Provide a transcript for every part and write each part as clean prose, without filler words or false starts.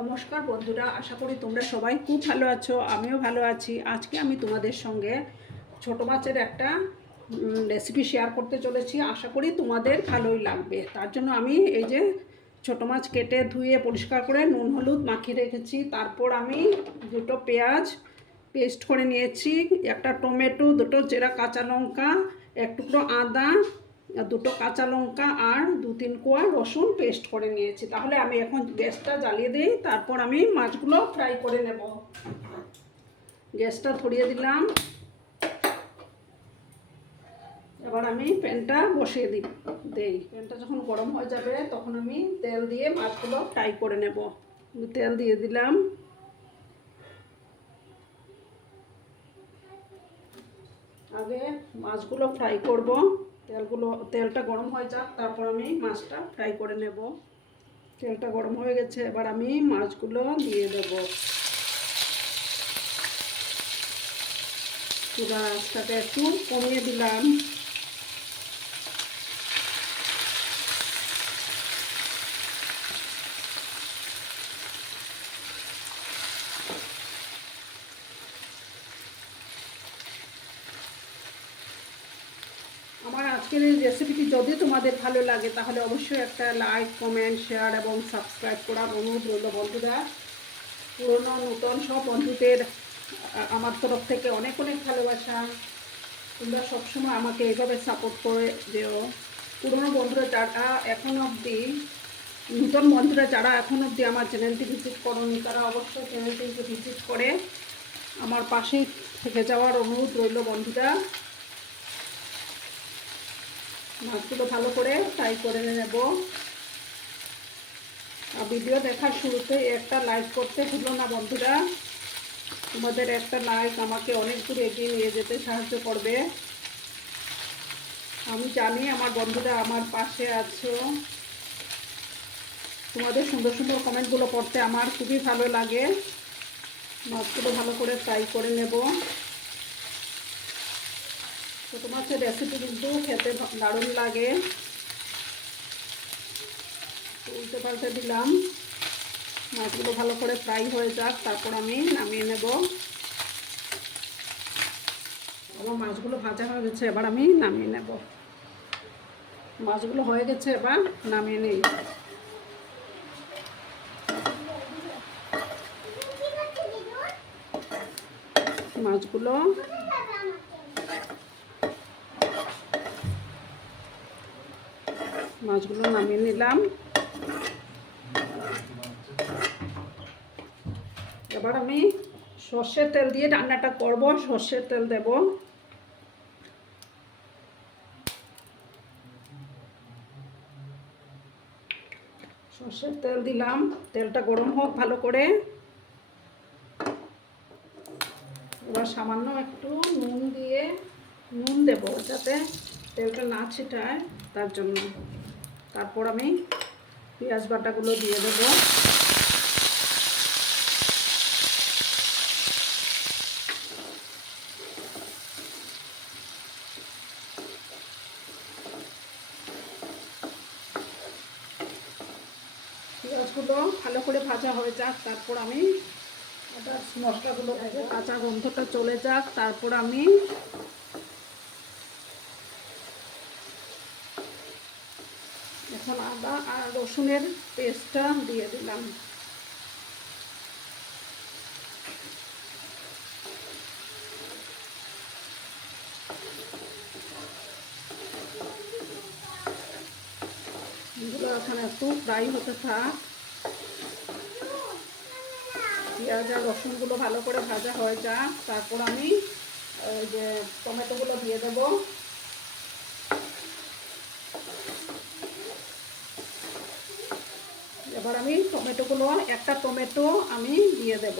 নমস্কার বন্ধুরা, আশা করি তোমরা সবাই খুব ভালো আছো। আমিও ভালো আছি। আজকে আমি তোমাদের সঙ্গে ছোট মাছের একটা রেসিপি শেয়ার করতে চলেছি। আশা করি তোমাদের ভালোই লাগবে। তার জন্য আমি এই যে ছোট মাছ কেটে ধুয়ে পরিষ্কার করে নুন হলুদ মাখিয়ে রেখেছি। তারপর আমি দুটো পেঁয়াজ পেস্ট করে নিয়েছি, একটা টমেটো, দুটো চেরা কাঁচা লঙ্কা, এক টুকরো আদা, দুটো কাঁচা লঙ্কা আর 2-3 কোয়া রসুন পেস্ট করে নিয়েছি। তাহলে আমি এখন গ্যাসটা জ্বালিয়ে দিই, তারপর আমি মাছগুলো ফ্রাই করে নেব। গ্যাসটা ধরিয়ে দিলাম। এবার আমি প্যানটা বসিয়ে দেই। প্যানটা যখন গরম হয়ে যাবে তখন আমি তেল দিয়ে মাছগুলো ফ্রাই করে নেব। তেল দিয়ে দিলাম। আগে মাছগুলো ফ্রাই করব। তেলটা গরম হয়ে যাক, তারপর আমি মাছটা ফ্রাই করে নেব। তেলটা গরম হয়ে গেছে, এবার আমি মাছগুলো দিয়ে দেব। পুরো আঁচটাকে একটু কমিয়ে দিলাম। আমার আজকের এই রেসিপিটি যদি তোমাদের ভালো লাগে তাহলে অবশ্যই একটা লাইক, কমেন্ট, শেয়ার এবং সাবস্ক্রাইব করার অনুরোধ রইল বন্ধুরা। পুরনো নতুন সব বন্ধুদের আমার তরফ থেকে অনেক অনেক ভালোবাসা। তোমরা সবসময় আমাকে এইভাবে সাপোর্ট করে দিও। পুরনো বন্ধুরা যারা এখন অবধি নতুন বন্ধুরা যারা এখন অবধি আমার চ্যানেলটি ভিজিট করোনি, তারা অবশ্যই চ্যানেলটিকে ভিজিট করে আমার পাশে থেকে যাওয়ার অনুরোধ রইল বন্ধুরা। মাছগুলো ভালো করে ফ্রাই করে নেব। আর ভিডিও দেখার শুরুতে একটা লাইক করতে ভুলো না বন্ধুরা। তোমাদের একটা লাইক আমাকে অনেক দূর এগিয়ে নিয়ে যেতে সাহায্য করবে। আমি জানি আমার বন্ধুরা আমার পাশে আছো। তোমাদের সুন্দর সুন্দর কমেন্টগুলো পড়তে আমার খুবই ভালো লাগে। মাছগুলো ভালো করে ফ্রাই করে নেব। ছোট মাছের রেসিপি কিন্তু খেতে দারুণ লাগে। উল্টে পাল্টে দিলাম। মাছগুলো ভালো করে ফ্রাই হয়ে যাক, তারপর আমি নামিয়ে নেব। আমার মাছগুলো ভাজা হয়ে গেছে, এবার আমি নামিয়ে নেব। মাছগুলো হয়ে গেছে, এবার নামিয়ে নিই। মাছগুলো নামিয়ে নিলাম। এবার আমি সর্ষের তেল দিয়ে রান্নাটা করব। সর্ষের তেল দেব। সর্ষের তেল দিলাম। তেলটা গরম হোক ভালো করে। এবার সামান্য একটু নুন দেব, যাতে তেলটা না ছিটায়, তার জন্য। তারপর আমি পেঁয়াজ বাটাগুলো দিয়ে দেব। পেঁয়াজগুলো ভালো করে ভাজা হয়ে যাক, তারপর আমি মশলাগুলো কাঁচা গন্ধটা চলে যাক, তারপর আমি এখন আদা আর রসুনের পেস্টটা দিয়ে দিলাম। এগুলো এখন একটু ফ্রাই হতে থাক। পেঁয়াজ আর রসুনগুলো ভালো করে ভাজা হয়ে যাক, তারপর আমি এই যে টমেটোগুলো দিয়ে দেব। এবার আমি একটা টমেটো আমি দিয়ে দেব।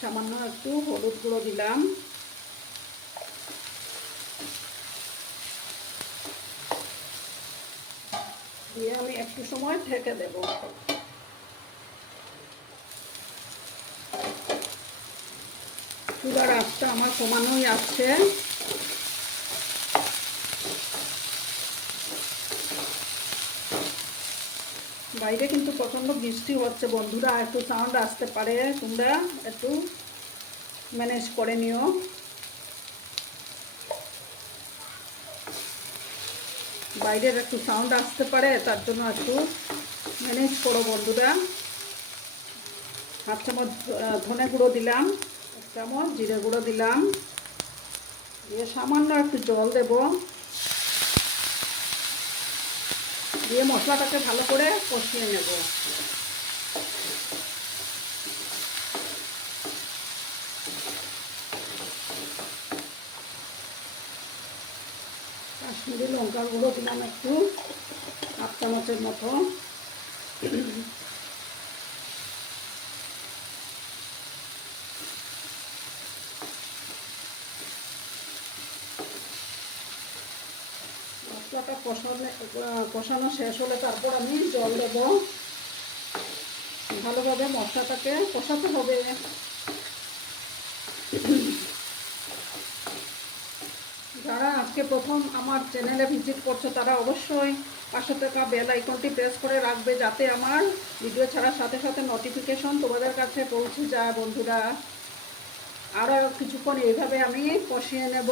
সামান্য একটু হলুদ গুঁড়ো দিলাম। দিয়ে আমি একটু সময় ঢেকে দেব। চুলার আঁচটা আমার কমানোই আছে। বাইরে কিন্তু প্রচণ্ড বৃষ্টি হচ্ছে বন্ধুরা, একটু সাউন্ড আসতে পারে, তোমরা একটু ম্যানেজ করে নিও। বাইরের একটু সাউন্ড আসতে পারে, তার জন্য একটু ম্যানেজ করো বন্ধুরা। হাফ চামচ ধনে গুঁড়ো দিলাম, 1 চামচ জিরে গুঁড়ো দিলাম, দিয়ে সামান্য একটু জল দেব, দিয়ে মশলাটাকে ভালো করে কষিয়ে নেব। কাশ্মীরি লঙ্কার গুঁড়ো দিলাম একটু, 1/2 চামচের মতো। মশলাটা কষানো শেষ হলে তারপর আমি জল দেব। ভালোভাবে মশলাটাকে কষাতে হবে। যারা আজকে প্রথম আমার চ্যানেলে ভিজিট করছো তারা অবশ্যই পাশে থাকা বেল আইকনটি প্রেস করে রাখবে, যাতে আমার ভিডিও ছাড়ার সাথে সাথে নোটিফিকেশন তোমাদের কাছে পৌঁছে যায় বন্ধুরা। আরও কিছুক্ষণ এইভাবে আমি কষিয়ে নেব,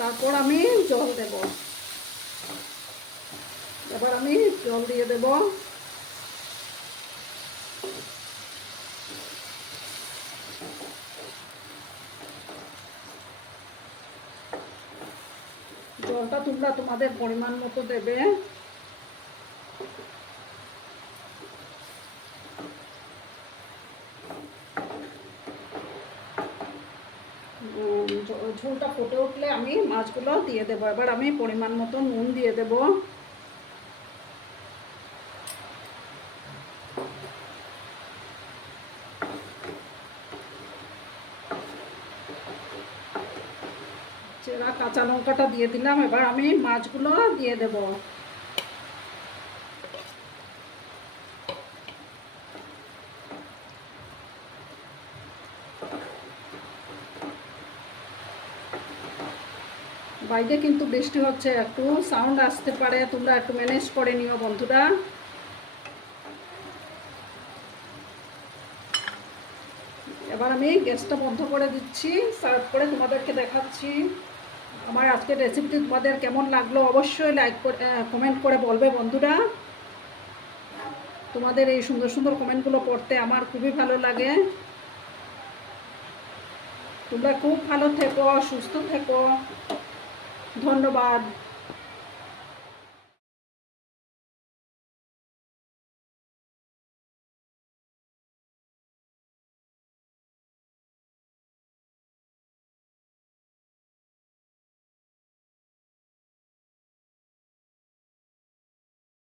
তারপর আমি জল দেব। এবার আমি জল দিয়ে দেব। জলটা তোমরা তোমাদের পরিমাণ মতো দেবে। ঝোলটা ফুটে উঠলে আমি মাছগুলো দিয়ে দেবো। এবার আমি পরিমাণ মতো নুন দিয়ে দেব। চেরা কাঁচা লঙ্কাটা দিয়ে দিলাম। এবার আমি মাছগুলো দিয়ে দেব। বাইরে কিন্তু বৃষ্টি হচ্ছে, একটু সাউন্ড আসতে পারে, তোমরা একটু ম্যানেজ করে নিও বন্ধুরা। এবার আমি গ্যাসটা বন্ধ করে দিচ্ছি, সার্ভ করে তোমাদেরকে দেখাচ্ছি। আমার আজকের রেসিপিটি তোমাদের কেমন লাগলো অবশ্যই লাইক করে কমেন্ট করে বলবে বন্ধুরা। তোমাদের এই সুন্দর সুন্দর কমেন্টগুলো পড়তে আমার খুবই ভালো লাগে। তোমরা খুব ভালো থেকো, সুস্থ থেকো। ধন্যবাদ।